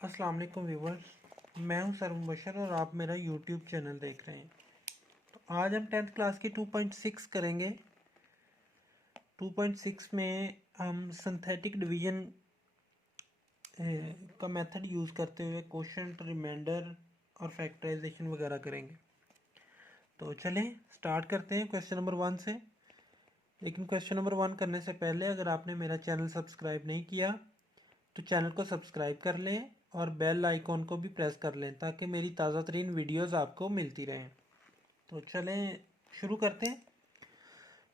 अस्सलाम वालेकुम व्यूवर्स, मैं हूं सर मुबशर और आप मेरा यूट्यूब चैनल देख रहे हैं। तो आज हम 10th क्लास की 2.6 करेंगे। 2.6 में हम सिंथेटिक डिवीजन का मेथड यूज़ करते हुए क्वोशंट, रिमाइंडर और फैक्टराइजेशन वगैरह करेंगे। तो चलें स्टार्ट करते हैं क्वेश्चन नंबर 1 से। लेकिन क्वेश्चन नंबर 1 करने से पहले अगर आपने मेरा चैनल सब्सक्राइब नहीं किया तो चैनल को सब्सक्राइब कर लें और बेल आइकॉन को भी प्रेस कर लें ताकि मेरी ताज़ा तरीन वीडियोज़ आपको मिलती रहें। तो चलें शुरू करते हैं।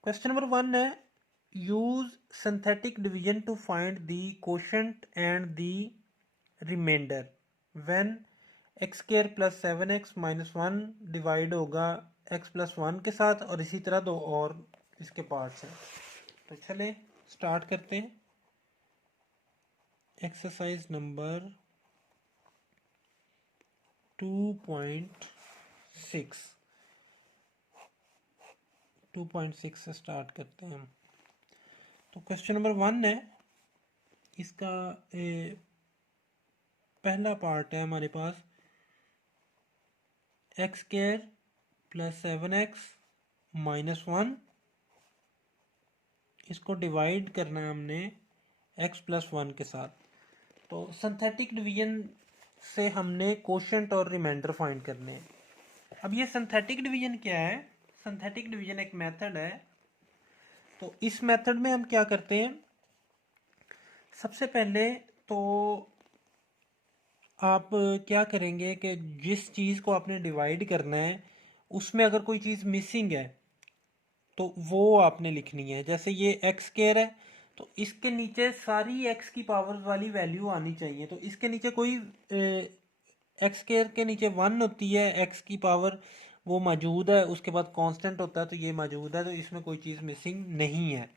क्वेश्चन नंबर 1 है, use synthetic division to find the quotient and the remainder when X square plus 7x minus 1 divide होगा x प्लस 1 के साथ, और इसी तरह दो और इसके पार्ट्स हैं। तो चलें स्टार्ट करते हैं। एक्सरसाइज नंबर 2.6 से स्टार्ट करते हैं हम। तो क्वेश्चन नंबर 1 है, इसका पहला पार्ट है हमारे पास x square plus 7x minus 1, इसको डिवाइड करना है हमने x प्लस 1 के साथ। तो सिंथेटिक डिवीजन से हमने कोशेंट और रिमाइंडर फाइंड करने हैं। अब ये सिंथेटिक डिवीजन क्या है? सिंथेटिक डिवीजन एक मेथड है। तो इस मेथड में हम क्या करते हैं, सबसे पहले तो आप क्या करेंगे कि जिस चीज़ को आपने डिवाइड करना है उसमें अगर कोई चीज़ मिसिंग है तो वो आपने लिखनी है। जैसे ये एक्स स्क्वायर है तो इसके नीचे सारी एक्स की पावर वाली वैल्यू आनी चाहिए। तो इसके नीचे कोई एक्स स्क्वायर के नीचे 1 होती है, एक्स की पावर वो मौजूद है, उसके बाद कांस्टेंट होता है तो ये मौजूद है, तो इसमें कोई चीज़ मिसिंग नहीं है।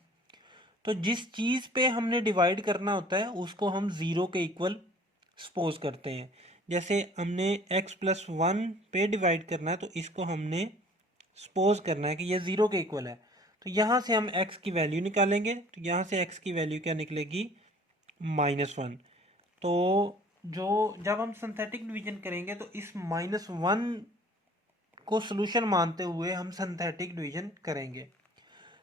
तो जिस चीज़ पे हमने डिवाइड करना होता है उसको हम ज़ीरो के इक्वल सपोज करते हैं। जैसे हमने x प्लस 1 पे डिवाइड करना है तो इसको हमने सपोज करना है कि ये ज़ीरो के इक्वल है। तो यहाँ से हम x की वैल्यू निकालेंगे। तो यहाँ से x की वैल्यू क्या निकलेगी? -1। तो जो जब हम सिंथेटिक डिवीजन करेंगे तो इस -1 को सोल्यूशन मानते हुए हम सिंथेटिक डिवीजन करेंगे।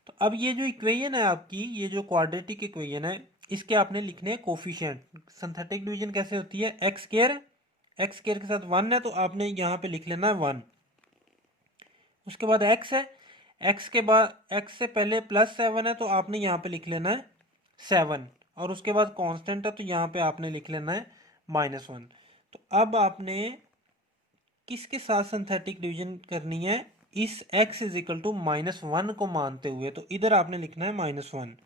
तो अब ये जो इक्वेशन है आपकी, ये जो क्वाड्रेटिक इक्वेशन है, इसके आपने लिखने हैं कोफिशिएंट। सिंथेटिक डिवीजन कैसे होती है? एक्स स्क्वायर के साथ 1 है तो आपने यहाँ पे लिख लेना है 1। उसके बाद x है, x के बाद x से पहले प्लस 7 है तो आपने यहाँ पे लिख लेना है 7, और उसके बाद कांस्टेंट है तो यहाँ पे आपने लिख लेना है -1। तो अब आपने किसके साथ सिंथेटिक डिवीजन करनी है? इस x इज इक्वल टू -1 को मानते हुए। तो इधर आपने लिखना है -1।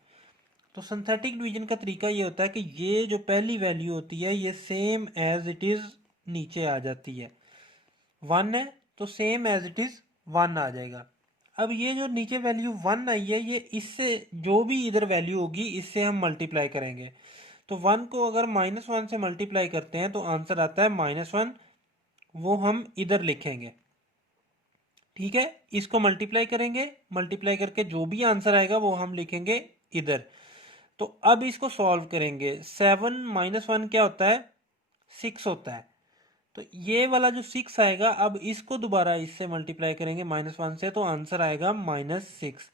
तो सिंथेटिक डिवीजन का तरीका ये होता है कि ये जो पहली वैल्यू होती है ये सेम एज इट इज नीचे आ जाती है। 1 है तो सेम एज इट इज 1 आ जाएगा। अब ये जो नीचे वैल्यू 1 आई है, ये इससे जो भी इधर वैल्यू होगी इससे हम मल्टीप्लाई करेंगे। तो 1 को अगर -1 से मल्टीप्लाई करते हैं तो आंसर आता है -1, वो हम इधर लिखेंगे। ठीक है, इसको मल्टीप्लाई करेंगे, मल्टीप्लाई करके जो भी आंसर आएगा वो हम लिखेंगे इधर। तो अब इसको सॉल्व करेंगे। 7 -1 क्या होता है? 6 होता है। तो ये वाला जो 6 आएगा, अब इसको दोबारा इससे मल्टीप्लाई करेंगे -1 से तो आंसर आएगा -6।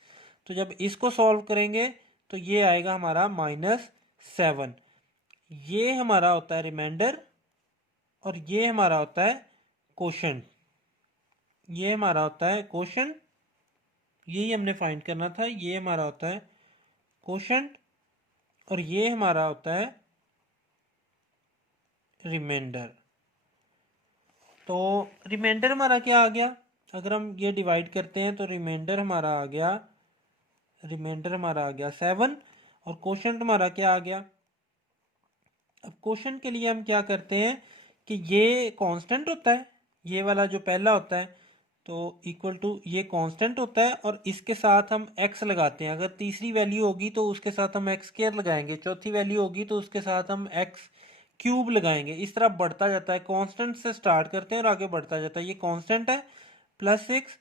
तो जब इसको सॉल्व करेंगे तो ये आएगा हमारा -7। ये हमारा होता है रिमाइंडर और ये हमारा होता है कोशेंट। ये हमारा होता है कोशेंट, यही हमने फाइंड करना था। ये हमारा होता है कोशेंट और ये हमारा होता है रिमाइंडर। तो रिमाइंडर हमारा क्या आ गया? अगर हम ये डिवाइड करते हैं तो रिमाइंडर हमारा आ गया 7, और कोशेंट हमारा क्या आ गया? अब कोशेंट के लिए हम क्या करते हैं कि ये कांस्टेंट होता है, ये वाला जो पहला होता है तो इक्वल टू ये कांस्टेंट होता है, और इसके साथ हम x लगाते हैं। अगर तीसरी वैल्यू होगी तो उसके साथ हम एक्स स्क्वायर लगाएंगे, चौथी वैल्यू होगी तो उसके साथ हम एक्स क्यूब लगाएंगे। इस तरह बढ़ता जाता है, कांस्टेंट से स्टार्ट करते हैं और आगे बढ़ता जाता है। ये कांस्टेंट है +6,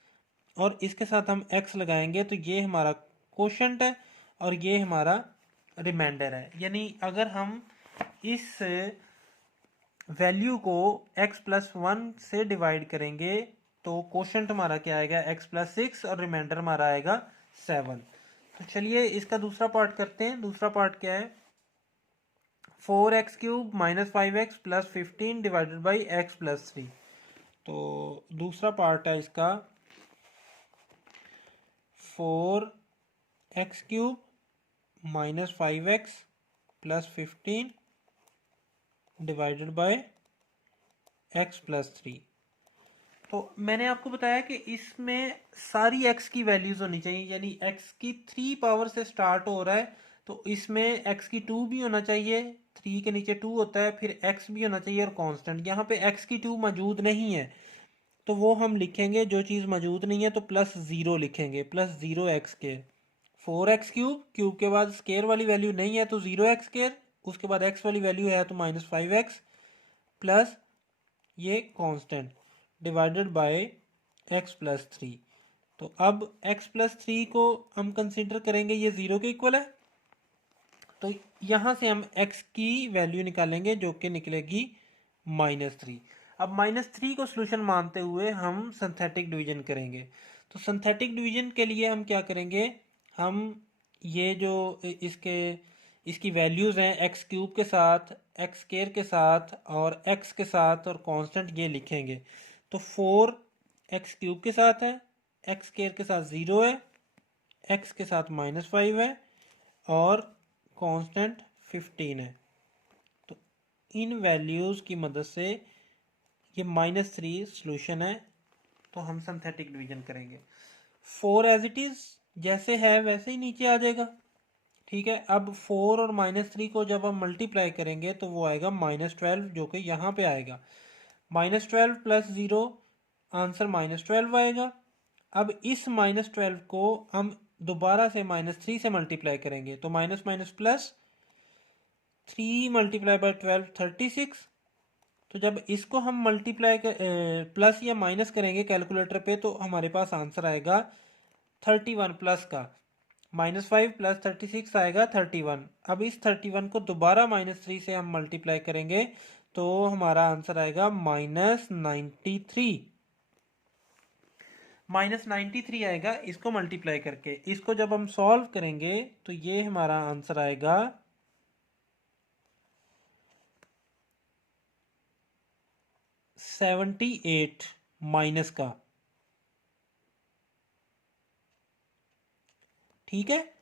और इसके साथ हम x लगाएंगे तो ये हमारा कोशेंट है और ये हमारा रिमाइंडर है। यानी अगर हम इस वैल्यू को x प्लस 1 से डिवाइड करेंगे तो कोशंट हमारा क्या आएगा x प्लस 6 और रिमाइंडर हमारा आएगा 7। तो चलिए इसका दूसरा पार्ट करते हैं। दूसरा पार्ट क्या है, 4x³ minus 5x plus 15 divided by x plus 3। तो दूसरा पार्ट है इसका 4x³ minus 5x plus 15 divided by x plus 3। तो मैंने आपको बताया कि इसमें सारी x की वैल्यूज होनी चाहिए, यानी x की 3 पावर से स्टार्ट हो रहा है तो इसमें x की 2 भी होना चाहिए, 3 के नीचे 2 होता है, फिर x भी होना चाहिए और कांस्टेंट। यहाँ पे x की 2 मौजूद नहीं है तो वो हम लिखेंगे, जो चीज़ मौजूद नहीं है तो प्लस 0 लिखेंगे, प्लस 0x²। 4x³ क्यूब के बाद स्केयर वाली वैल्यू नहीं है तो 0x², उसके बाद x वाली वैल्यू है तो माइनस 5x प्लस ये constant divided by x plus 3। तो अब x प्लस 3 को हम कंसिडर करेंगे, ये 0 के इक्वल है, तो यहाँ से हम x की वैल्यू निकालेंगे जो कि निकलेगी -3। अब -3 को सोल्यूशन मानते हुए हम सिंथेटिक डिवीजन करेंगे। तो सिंथेटिक डिवीजन के लिए हम क्या करेंगे, हम ये जो इसकी वैल्यूज़ हैं x³ के साथ, x² के साथ और x के साथ और कांस्टेंट ये लिखेंगे। तो 4x³ के साथ है, x² के साथ 0 है, x के साथ -5 है और कांस्टेंट 15 है। तो इन वैल्यूज़ की मदद से ये -3 सॉल्यूशन है, तो हम सिंथेटिक डिवीजन करेंगे। 4 एज इट इज़ जैसे है वैसे ही नीचे आ जाएगा, ठीक है। अब 4 और -3 को जब हम मल्टीप्लाई करेंगे तो वो आएगा -12, जो कि यहाँ पे आएगा। -12 प्लस 0 आंसर -12 आएगा। अब इस -12 को हम दोबारा से -3 से मल्टीप्लाई करेंगे तो minus minus plus 3 multiply by 12 36। तो जब इसको हम मल्टीप्लाई प्लस या माइनस करेंगे कैलकुलेटर पे तो हमारे पास आंसर आएगा 31 प्लस का, -5 प्लस 36 आएगा 31। अब इस 31 को दोबारा -3 से हम मल्टीप्लाई करेंगे तो हमारा आंसर आएगा -93। -93 आएगा इसको मल्टीप्लाई करके। इसको जब हम सॉल्व करेंगे तो ये हमारा आंसर आएगा 78 माइनस का, ठीक है।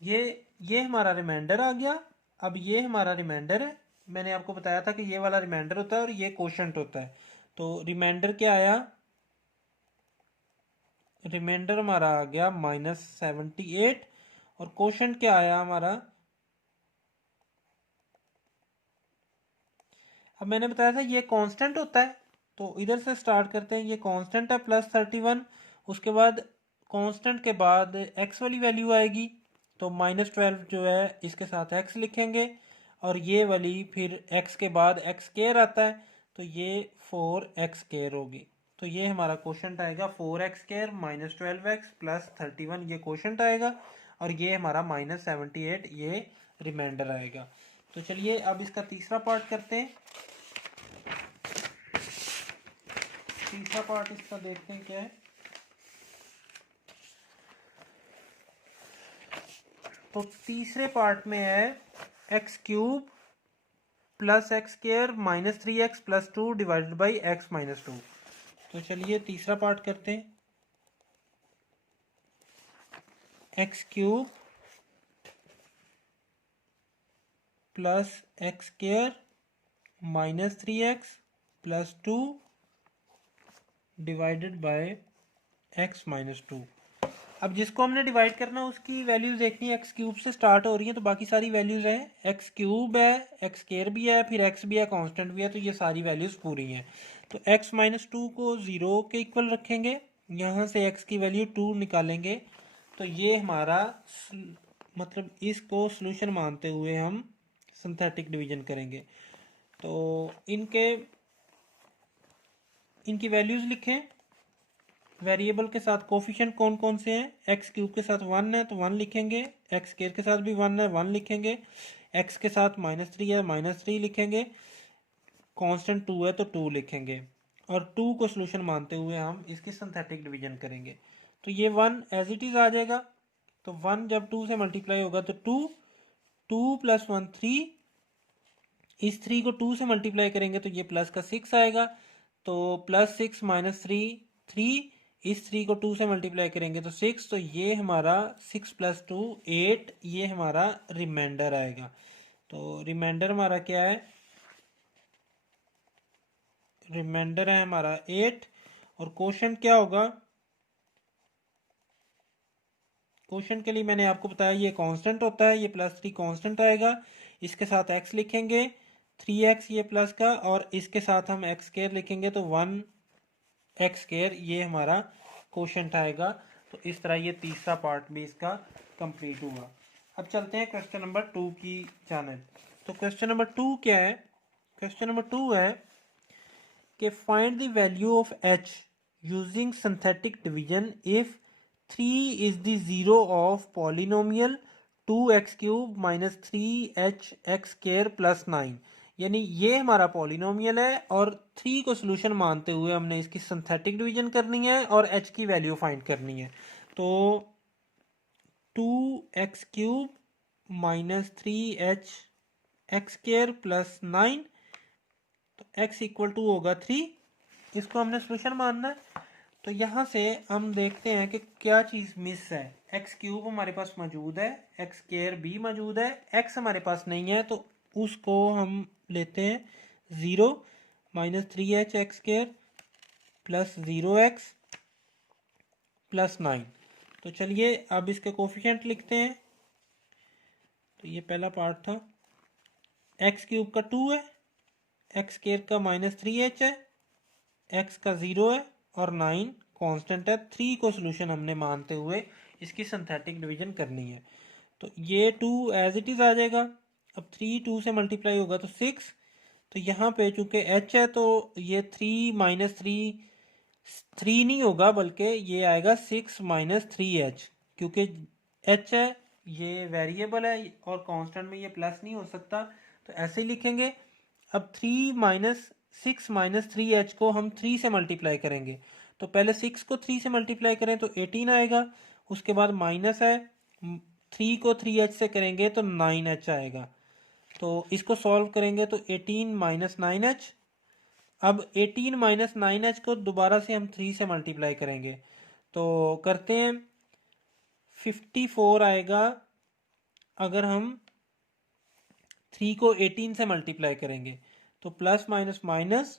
ये हमारा रिमाइंडर आ गया। अब ये हमारा रिमाइंडर है, मैंने आपको बताया था कि ये वाला रिमाइंडर होता है और ये कोशंट होता है। तो रिमाइंडर क्या आया, रिमाइंडर हमारा आ गया -78 और कोशंट क्या आया हमारा, अब मैंने बताया था ये कांस्टेंट होता है तो इधर से स्टार्ट करते हैं। ये कांस्टेंट है +31, उसके बाद कांस्टेंट के बाद x वाली वैल्यू आएगी तो -12 जो है इसके साथ x लिखेंगे और ये वाली फिर x के बाद x² आता है तो ये 4x² होगी। तो ये हमारा क्वेश्चन आएगा 4x² -12x प्लस 31, ये क्वेश्चन आएगा और ये हमारा -78 ये रिमाइंडर आएगा। तो चलिए अब इसका तीसरा पार्ट करते हैं। तीसरा पार्ट इसका देखते हैं क्या है। तो तीसरे पार्ट में है x³ plus x² -3x plus 2 divided by x minus 2। तो चलिए तीसरा पार्ट करते हैं। x³ plus x² -3x plus 2 divided by x minus 2। अब जिसको हमने डिवाइड करना है उसकी वैल्यूज देखनी है, x³ से स्टार्ट हो रही है तो बाकी सारी वैल्यूज हैं, x³ है, x² भी है, फिर x भी है, कांस्टेंट भी है, तो ये सारी वैल्यूज पूरी हैं। तो x माइनस 2 को 0 के इक्वल रखेंगे, यहाँ से x की वैल्यू 2 निकालेंगे तो ये हमारा मतलब इसको सोल्यूशन मानते हुए हम सिंथेटिक डिवीजन करेंगे। तो इनकी वैल्यूज लिखें, वेरिएबल के साथ कोफिशिएंट कौन कौन से हैं, x³ के साथ 1 है तो 1 लिखेंगे, x² के साथ भी 1 है 1 लिखेंगे, x के साथ -3 है -3 लिखेंगे, कांस्टेंट 2 है तो 2 लिखेंगे और 2 को सोल्यूशन मानते हुए हम इसकी सिंथेटिक डिवीजन करेंगे। तो ये 1 एज इट इज़ आ जाएगा। तो 1 जब 2 से मल्टीप्लाई होगा तो 2, 2 प्लस 1 3, इस 3 को 2 से मल्टीप्लाई करेंगे तो ये प्लस का 6 आएगा। तो प्लस 6 माइनस 3 3, इस 3 को 2 से मल्टीप्लाई करेंगे तो 6, तो ये हमारा 6 प्लस 2 8, ये हमारा रिमाइंडर आएगा। तो रिमाइंडर हमारा क्या है, रिमाइंडर है हमारा 8। और क्वेश्चन क्या होगा, क्वेश्चन के लिए मैंने आपको बताया ये कांस्टेंट होता है, ये प्लस 3 कांस्टेंट आएगा, इसके साथ x लिखेंगे 3x ये प्लस का, और इसके साथ हम x स्क्वायर लिखेंगे तो 1x स्क्वायर, ये हमारा क्वेश्चन आएगा। तो इस तरह ये तीसरा पार्ट भी इसका कंप्लीट हुआ। अब चलते हैं क्वेश्चन नंबर 2 की जानिब। तो क्वेश्चन नंबर 2 क्या है, क्वेश्चन नंबर 2 है कि find the value of h using synthetic division if 3 is the zero of polynomial 2x cube minus 3h x square plus 9। यानी ये हमारा पॉलिनोमियल है और 3 को सोल्यूशन मानते हुए हमने इसकी सिंथेटिक डिवीजन करनी है और h की वैल्यू फाइंड करनी है। तो 2x cube minus 3h x square plus 9, तो x इक्वल टू होगा 3, इसको हमने सोल्यूशन मानना है। तो यहाँ से हम देखते हैं कि क्या चीज़ मिस है। एक्स क्यूब हमारे पास मौजूद है, एक्स स्क्वायर भी मौजूद है, एक्स हमारे पास नहीं है, तो उसको हम लेते हैं 0 minus 3h x square plus 0x plus 9। तो चलिए अब इसके कोफिशिएंट लिखते हैं। तो ये पहला पार्ट था, एक्स क्यूब का 2 है, एक्स स्क्वायर का माइनस 3h है, एक्स का 0 है और 9 कांस्टेंट है। 3 को सोल्यूशन हमने मानते हुए इसकी सिंथेटिक डिवीजन करनी है। तो ये 2 एज इट इज़ आ जाएगा। अब 3 2 से मल्टीप्लाई होगा तो 6। तो यहाँ पे चूंकि h है तो ये 3 माइनस 3 नहीं होगा, बल्कि ये आएगा 6 माइनस 3h, क्योंकि h है ये वेरिएबल है और कांस्टेंट में ये प्लस नहीं हो सकता, तो ऐसे ही लिखेंगे। अब 6 माइनस 3h को हम 3 से मल्टीप्लाई करेंगे। तो पहले 6 को 3 से मल्टीप्लाई करें तो 18 आएगा, उसके बाद माइनस है, 3 को 3h से करेंगे तो 9h आएगा। तो इसको सॉल्व करेंगे तो 18 माइनस 9h। अब 18 माइनस 9h को दोबारा से हम 3 से मल्टीप्लाई करेंगे तो करते हैं 54 आएगा अगर हम 3 को 18 से मल्टीप्लाई करेंगे। तो प्लस माइनस माइनस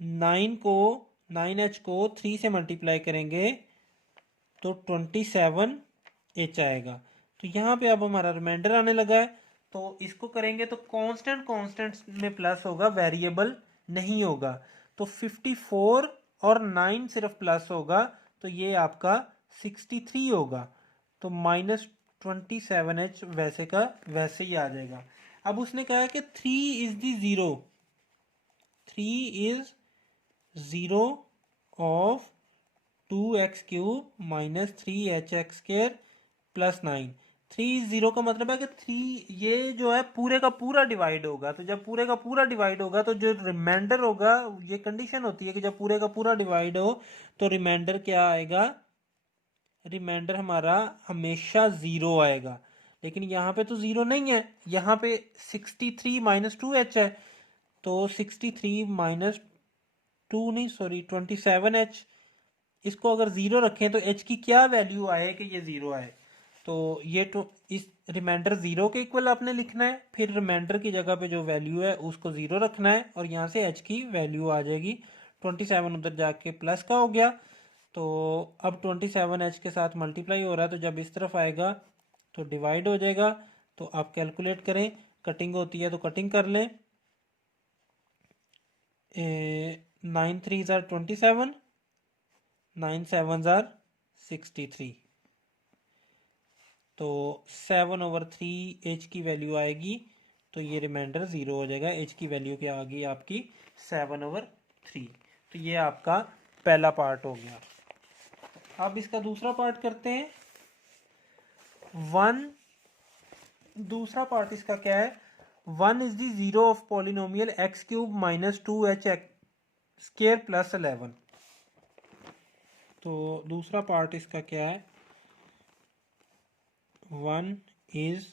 9h को 3 से मल्टीप्लाई करेंगे तो 27h आएगा। तो यहाँ पे अब हमारा रिमाइंडर आने लगा है, तो इसको करेंगे तो कांस्टेंट कांस्टेंट में प्लस होगा, वेरिएबल नहीं होगा। तो 54 और 9 सिर्फ प्लस होगा, तो ये आपका 63 होगा। तो माइनस 27h वैसे का वैसे ही आ जाएगा। अब उसने कहा है कि 3 is the zero, 3 is zero of 2x cube minus 3h x square plus 9। 3 zero का मतलब है कि 3 ये जो है पूरे का पूरा डिवाइड होगा। तो जब पूरे का पूरा डिवाइड होगा तो जो रिमाइंडर होगा, ये कंडीशन होती है कि जब पूरे का पूरा डिवाइड हो तो रिमाइंडर क्या आएगा, रिमाइंडर हमारा हमेशा ज़ीरो आएगा। लेकिन यहाँ पे तो ज़ीरो नहीं है, यहाँ पे 63 माइनस 2h है। तो 63 माइनस 2 नहीं, सॉरी 27h, इसको अगर ज़ीरो रखें तो h की क्या वैल्यू आए कि ये ज़ीरो आए। तो ये तो इस रिमाइंडर ज़ीरो के इक्वल आपने लिखना है, फिर रिमाइंडर की जगह पे जो वैल्यू है उसको ज़ीरो रखना है और यहाँ से h की वैल्यू आ जाएगी 27, उधर जाके प्लस का हो गया। तो अब 27h के साथ मल्टीप्लाई हो रहा है, तो जब इस तरफ आएगा तो डिवाइड हो जाएगा। तो आप कैलकुलेट करें, कटिंग होती है तो कटिंग कर लें। 9 3 ज़ार 27, 9 7 ज़ार 63। तो 7/3 h की वैल्यू आएगी, तो ये रिमाइंडर ज़ीरो हो जाएगा। h की वैल्यू क्या आ गई आपकी 7/3। तो ये आपका पहला पार्ट हो गया। अब इसका दूसरा पार्ट करते हैं। दूसरा पार्ट इसका क्या है, 1 is the zero of polynomial x cube minus 2h square plus 11। तो दूसरा पार्ट इसका क्या है, 1 is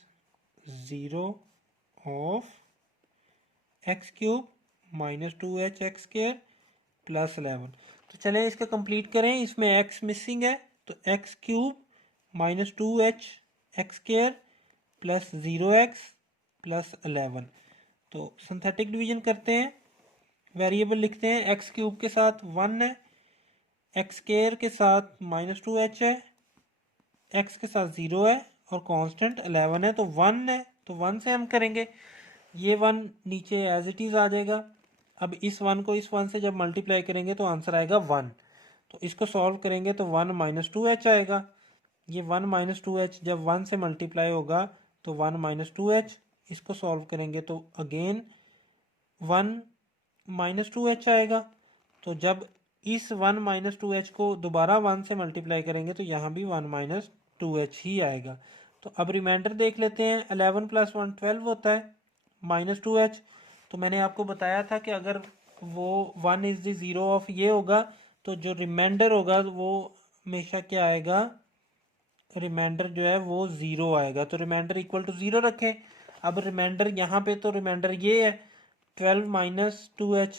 zero of x cube minus 2h x square plus 11। तो चलें इसका कंप्लीट करें, इसमें x मिसिंग है तो x cube minus 2h x square plus 0x plus 11। तो सिंथेटिक डिवीजन करते हैं, वेरिएबल लिखते हैं, एक्स क्यूब के साथ 1 है, एक्स स्क्वायर के साथ माइनस 2h है, एक्स के साथ 0 है और कांस्टेंट 11 है। तो 1 है तो 1 से हम करेंगे, ये 1 नीचे एज इट इज़ आ जाएगा। अब इस 1 को इस 1 से जब मल्टीप्लाई करेंगे तो आंसर आएगा 1। तो इसको सॉल्व करेंगे तो 1 माइनस 2h आएगा। ये 1 माइनस 2h जब 1 से मल्टीप्लाई होगा तो 1 माइनस 2h, इसको सॉल्व करेंगे तो अगेन 1 माइनस 2h आएगा। तो जब इस 1 माइनस 2h को दोबारा 1 से मल्टीप्लाई करेंगे तो यहाँ भी 1 माइनस 2h ही आएगा। तो अब रिमाइंडर देख लेते हैं, 11 प्लस 1 12 होता है, माइनस 2h। तो मैंने आपको बताया था कि अगर वो 1 इज द ज़ीरो ऑफ ये होगा तो जो रिमाइंडर होगा वो हमेशा क्या आएगा, रिमाइंडर जो है वो 0 आएगा। तो रिमाइंडर इक्वल टू 0 रखें। अब रिमाइंडर यहाँ पे तो रिमाइंडर ये है 12 माइनस 2h,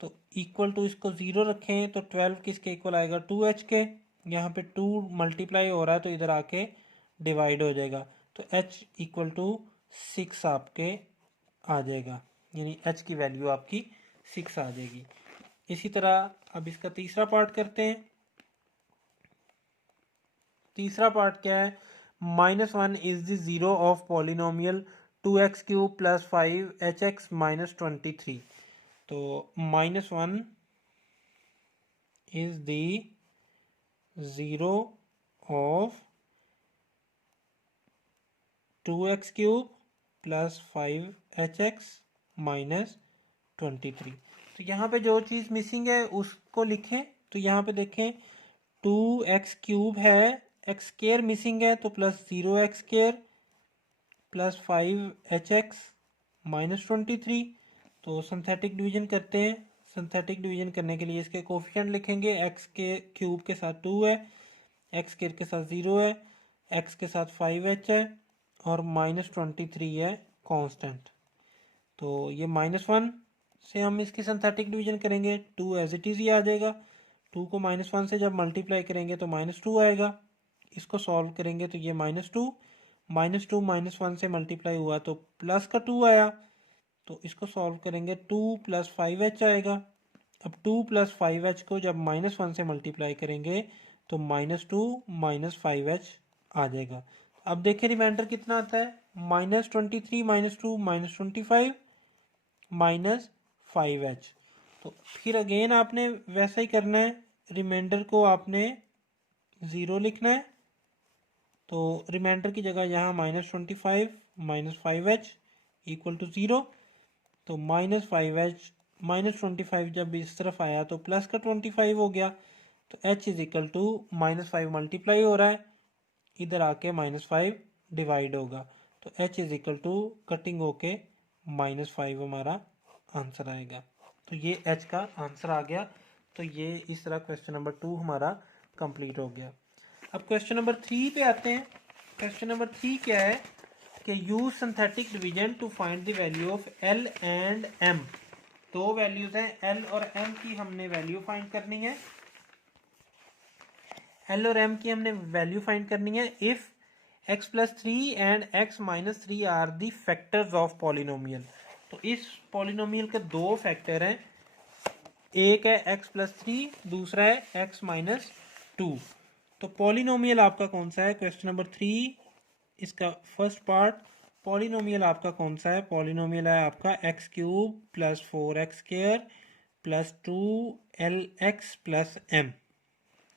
तो इक्वल टू इसको 0 रखें तो 12 किसके इक्वल आएगा, 2h के। यहाँ पे 2 मल्टीप्लाई हो रहा है तो इधर आके डिवाइड हो जाएगा, तो h इक्वल टू 6 आपके आ जाएगा, यानी h की वैल्यू आपकी 6 आ जाएगी। इसी तरह अब इसका तीसरा पार्ट करते हैं। तीसरा पार्ट क्या है, -1 is the zero of polynomial 2x cube plus 5h minus 23। तो -1 is the zero of 2x cube plus 5h minus 23। तो यहाँ पे जो चीज़ मिसिंग है उसको लिखें। तो यहाँ पे देखें 2x क्यूब है, एक्स स्क्वायर मिसिंग है तो plus 0x square plus 5h minus 23। तो सिंथेटिक डिवीजन करते हैं। सिंथेटिक डिवीजन करने के लिए इसके कोफिशिएंट लिखेंगे, एक्स के क्यूब के साथ 2 है, एक्स स्क्वायर के साथ 0 है, एक्स के साथ 5h है और माइनस 23 है कांस्टेंट। तो ये -1 से हम इसकी सिंथेटिक डिवीजन करेंगे, 2 एज इट इज़ ही आ जाएगा। 2 को -1 से जब मल्टीप्लाई करेंगे तो -2 आएगा। इसको सॉल्व करेंगे तो ये -2 -1 से मल्टीप्लाई हुआ तो प्लस का 2 आया। तो इसको सॉल्व करेंगे 2 प्लस 5h आएगा। अब 2 प्लस 5h को जब -1 से मल्टीप्लाई करेंगे तो -2 -5h आ जाएगा। अब देखें रिमाइंडर कितना आता है, -23 -2 -25 -5h। तो फिर अगेन आपने वैसा ही करना है, रिमाइंडर को आपने 0 लिखना है। तो रिमाइंडर की जगह यहाँ -25 -5h इक्वल टू 0। तो -5h -25 जब इस तरफ आया तो प्लस का 25 हो गया। तो h is equal to -5 multiply हो रहा है, इधर आके -5 डिवाइड होगा। तो h is equal to cutting होके -5 हमारा आंसर आएगा। तो ये h का आंसर आ गया। तो ये इस तरह क्वेश्चन नंबर 2 हमारा कंप्लीट हो गया। अब क्वेश्चन नंबर 3 पे आते हैं। क्वेश्चन नंबर 3 क्या है कि use synthetic division to find the value of l and m। दो वैल्यूज हैं l और m की, हमने वैल्यू फाइंड करनी है। l और m की हमने वैल्यू फाइंड करनी है if x plus 3 and x minus 3 are the factors of polynomial. तो इस पॉलिनोमियल के दो फैक्टर हैं, एक है x प्लस 3, दूसरा है x माइनस 2। तो पॉलिनोमियल आपका कौन सा है, क्वेश्चन नंबर 3 इसका फर्स्ट पार्ट, पॉलिनोमियल आपका कौन सा है, पॉलिनोमियल है आपका x cube plus 4x square plus 2lx plus m।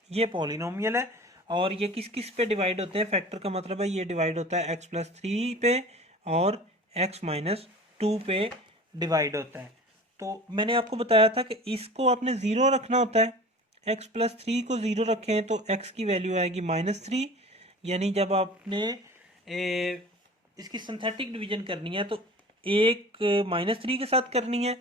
ये पॉलिनोमियल है और ये किस किस पे डिवाइड होते हैं, फैक्टर का मतलब है ये डिवाइड होता है x प्लस 3 पे और x माइनस 2 पे डिवाइड होता है। तो मैंने आपको बताया था कि इसको आपने 0 रखना होता है, x प्लस 3 को 0 रखें तो x की वैल्यू आएगी -3। यानी जब आपने इसकी सिंथेटिक डिवीजन करनी है तो एक -3 के साथ करनी है,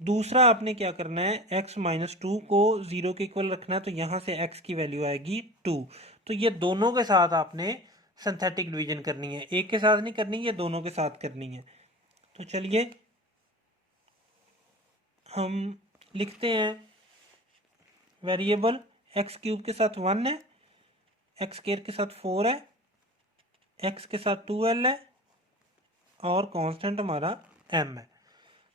दूसरा आपने क्या करना है, x-2 को 0 के इक्वल रखना है, तो यहाँ से x की वैल्यू आएगी 2। तो ये दोनों के साथ आपने सिंथेटिक डिवीजन करनी है, एक के साथ नहीं करनी, ये दोनों के साथ करनी है। तो चलिए हम लिखते हैं, वेरिएबल x³ के साथ 1 है, x² के साथ 4 है, x के साथ 2l है और कांस्टेंट हमारा m है।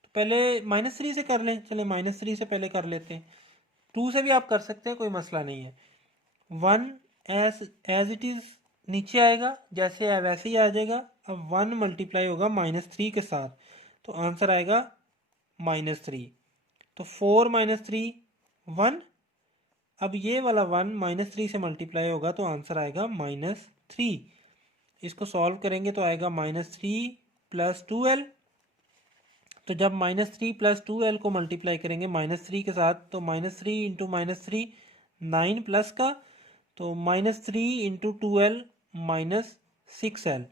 तो पहले -3 से कर लें, चले -3 से पहले कर लेते हैं। 2 से भी आप कर सकते हैं, कोई मसला नहीं है। 1 एज इट इज़ नीचे आएगा, जैसे है वैसे ही आ जाएगा। अब 1 मल्टीप्लाई होगा -3 के साथ, तो आंसर आएगा -3। तो 4 -3 1। अब ये वाला 1 -3 से मल्टीप्लाई होगा तो आंसर आएगा -3। इसको सॉल्व करेंगे तो आएगा -3 + 2l। तो जब -3 + 2l को मल्टीप्लाई करेंगे -3 के साथ, तो -3 × -3 9 प्लस का, तो -3 × 2l -6l।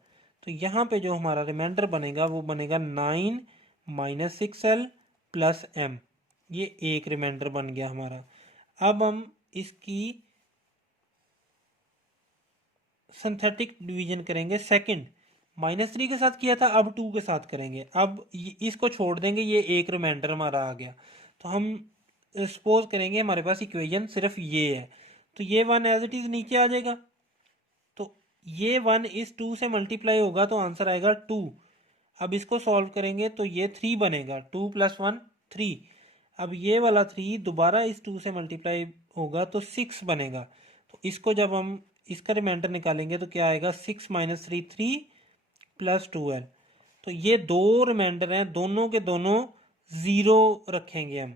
तो यहाँ पे जो हमारा रिमाइंडर बनेगा वो बनेगा 9 - 6l + m। ये एक रिमाइंडर बन गया हमारा। अब हम इसकी सिंथेटिक डिवीजन करेंगे सेकंड। -3 के साथ किया था, अब 2 के साथ करेंगे। अब इसको छोड़ देंगे, ये एक रिमाइंडर हमारा आ गया। तो हम सपोज करेंगे हमारे पास इक्वेशन सिर्फ ये है, तो ये 1 एज इट इज़ नीचे आ जाएगा। तो ये 1 इस 2 से मल्टीप्लाई होगा तो आंसर आएगा 2। अब इसको सॉल्व करेंगे तो ये 3 बनेगा, 2 + 1 3। अब ये वाला 3 दोबारा इस 2 से मल्टीप्लाई होगा तो 6 बनेगा। तो इसको जब हम इसका रिमाइंडर निकालेंगे तो क्या आएगा, 6 - 3 3 + 2l। तो ये दो रिमाइंडर हैं, दोनों के दोनों ज़ीरो रखेंगे हम।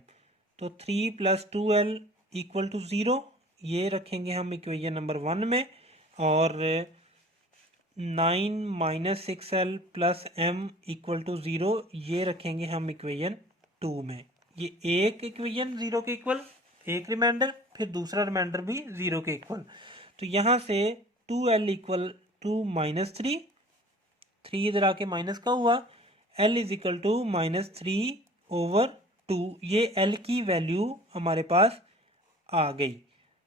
तो 3 + 2l = 0, ये रखेंगे हम इक्वेशन नंबर 1 में। और 9 - 6l + m = 0, ये रखेंगे हम इक्वेशन 2 में। ये एक इक्वेशन 0 के इक्वल, एक रिमाइंडर, फिर दूसरा रिमाइंडर भी 0 के इक्वल। तो यहाँ से 2l = -3, 3 इधर आके माइनस का हुआ, l = -3/2। ये l की वैल्यू हमारे पास आ गई।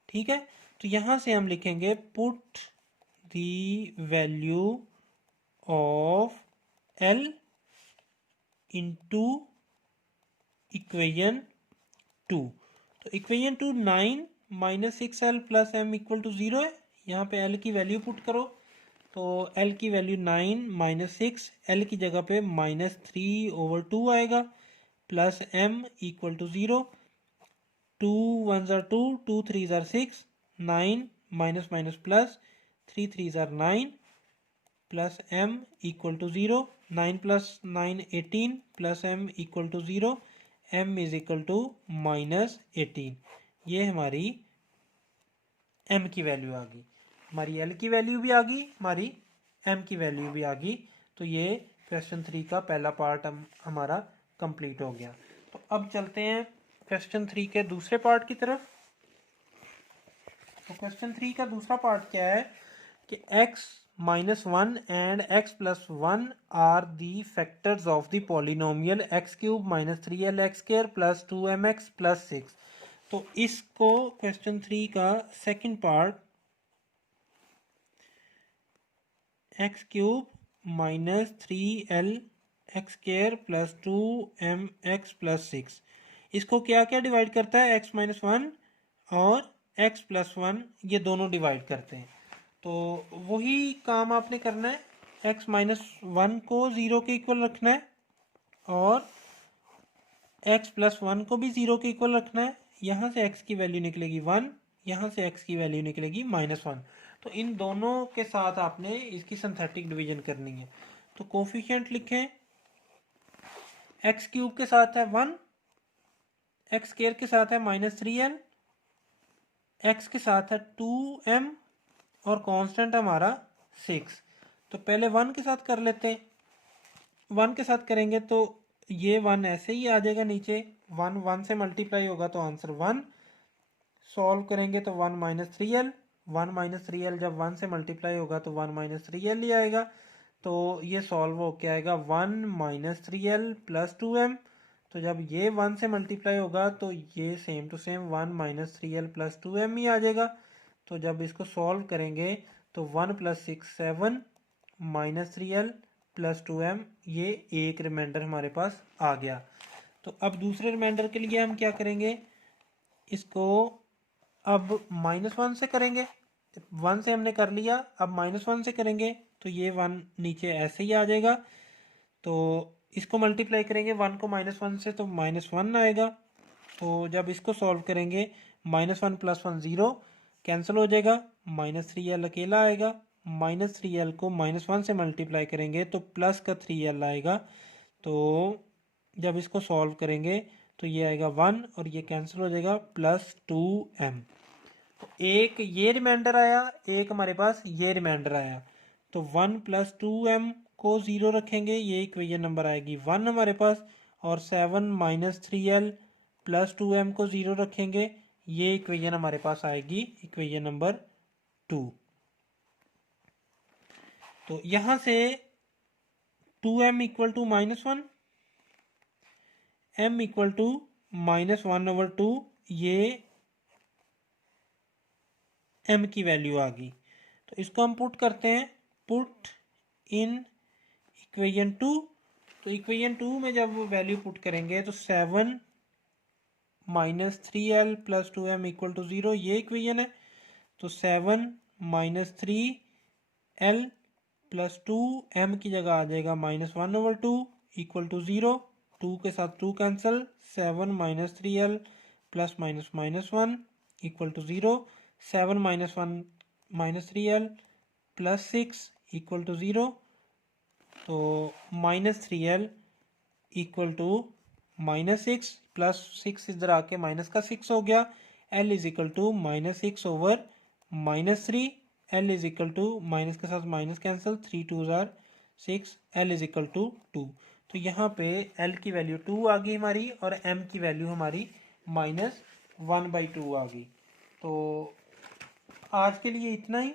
ठीक है, तो यहाँ से हम लिखेंगे put the value of l into equation 2। तो इक्वेशन 2 9 - 6l + m = 0 है। यहाँ पे l की वैल्यू पुट करो, तो l की वैल्यू 9 - 6, l की जगह पे -3/2 आएगा, plus m = 0। 2 1s are 2, 2 3s are 6, 9 minus minus plus, 3 3s are 9, plus m = 0। 9 + 9 18, plus m = 0। m = -18। ये हमारी m की वैल्यू आ गई, हमारी l की वैल्यू भी आ गई, हमारी m की वैल्यू भी आ गई। तो ये क्वेश्चन 3 का पहला पार्ट हमारा कंप्लीट हो गया। तो अब चलते हैं क्वेश्चन 3 के दूसरे पार्ट की तरफ। तो क्वेश्चन 3 का दूसरा पार्ट क्या है कि x - 1 and x + 1 are the factors of the polynomial x³ - 3lx² + 2mx + 6। तो इसको क्वेश्चन 3 का second part, x³ - 3lx² + 2mx + 6, इसको क्या क्या डिवाइड करता है, x - 1 और x + 1, ये दोनों डिवाइड करते हैं। तो वही काम आपने करना है, x - 1 को 0 के इक्वल रखना है और x + 1 को भी 0 के इक्वल रखना है। यहाँ से x की वैल्यू निकलेगी 1, यहाँ से x की वैल्यू निकलेगी -1। तो इन दोनों के साथ आपने इसकी सिंथेटिक डिवीजन करनी है। तो कोफिशिएंट लिखें, x³ के साथ है 1, x² के साथ है -3l, x के साथ है 2m और कांस्टेंट हमारा 6। तो पहले 1 के साथ कर लेते हैं। 1 के साथ करेंगे तो ये 1 ऐसे ही आ जाएगा नीचे, 1 1 से मल्टीप्लाई होगा तो आंसर 1। सॉल्व करेंगे तो 1 - 3l, 1 - 3l जब 1 से मल्टीप्लाई होगा तो 1 - 3l ही आएगा। तो ये सॉल्व हो के आएगा 1 माइनस 3l प्लस 2m। तो जब ये 1 से मल्टीप्लाई होगा तो ये same to same 1 minus 3l plus 2m ही आ जाएगा। तो जब इसको सॉल्व करेंगे तो 1 plus 6 7 minus 3l plus 2m, ये एक रिमाइंडर हमारे पास आ गया। तो अब दूसरे रिमाइंडर के लिए हम क्या करेंगे, इसको अब -1 से करेंगे। 1 से हमने कर लिया, अब -1 से करेंगे तो ये 1 नीचे ऐसे ही आ जाएगा। तो इसको मल्टीप्लाई करेंगे 1 को -1 से तो -1 आएगा। तो जब इसको सॉल्व करेंगे -1 प्लस 1 0 कैंसिल हो जाएगा, -3l अकेला आएगा। -3l को -1 से मल्टीप्लाई करेंगे तो प्लस का 3l आएगा। तो जब इसको सॉल्व करेंगे तो ये आएगा 1 और ये कैंसिल हो जाएगा, प्लस 2m। तो एक ये रिमाइंडर आया, एक हमारे पास ये रिमाइंडर आया। तो 1 प्लस 2m को 0 रखेंगे, ये इक्वेशन नंबर आएगी 1 हमारे पास। और 7 माइनस 3l प्लस 2m को 0 रखेंगे, ये इक्वेशन हमारे पास आएगी इक्वेशन नंबर 2। तो यहां से 2m equal to -1, m equal to -1/2, ये m की वैल्यू आ गई। तो इसको हम पुट करते हैं, पुट इन इक्वेशन 2। तो इक्वेशन 2 में जब वैल्यू पुट करेंगे तो 7 minus 3l plus 2m equal to 0, ये इक्वेशन है। तो 7 माइनस 3l प्लस 2m की जगह आ जाएगा -1/2 इक्वल टू 0। 2 के साथ 2 cancel, 7 minus 3l plus -1 equal to 0। 7 minus 3l plus 6 equal to 0। तो -3l इक्वल टू -6 प्लस 6 इधर आके माइनस का 6 हो गया। l is equal to -6 over -3। l is equal to minus के साथ माइनस कैंसिल, 3 2 जार 6, l इज इक्वल टू 2। तो यहाँ पे l की वैल्यू 2 आ गई हमारी और m की वैल्यू हमारी -1/2 आ गई। तो आज के लिए इतना ही।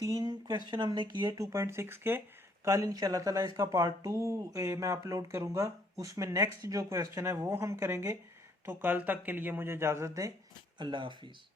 3 क्वेश्चन हमने किए 2.6 के। कल इंशाल्लाह ताला इसका पार्ट 2 मैं अपलोड करूँगा, उसमें नेक्स्ट जो क्वेश्चन है वो हम करेंगे। तो कल तक के लिए मुझे इजाज़त दें। अल्लाह हाफिज़।